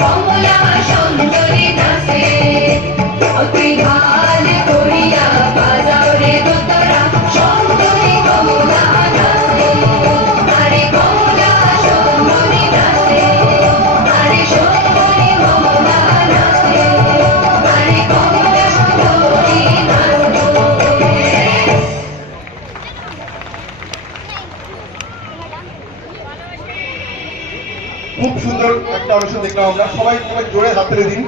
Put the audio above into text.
কমলা সুন্দরী নাচে তুই ভাল করিয়া বাজাও রে দোতরা সুন্দরী কমলা নাচে আরে কমলা সুন্দরী নাচে আরে সুন্দরী কমলা নাচে আরে কমলা সুন্দরী নাচে। খুব সুন্দর একটা অনুষ্ঠান দেখলাম আমরা। সবাই জোরে হাত তালি দিন।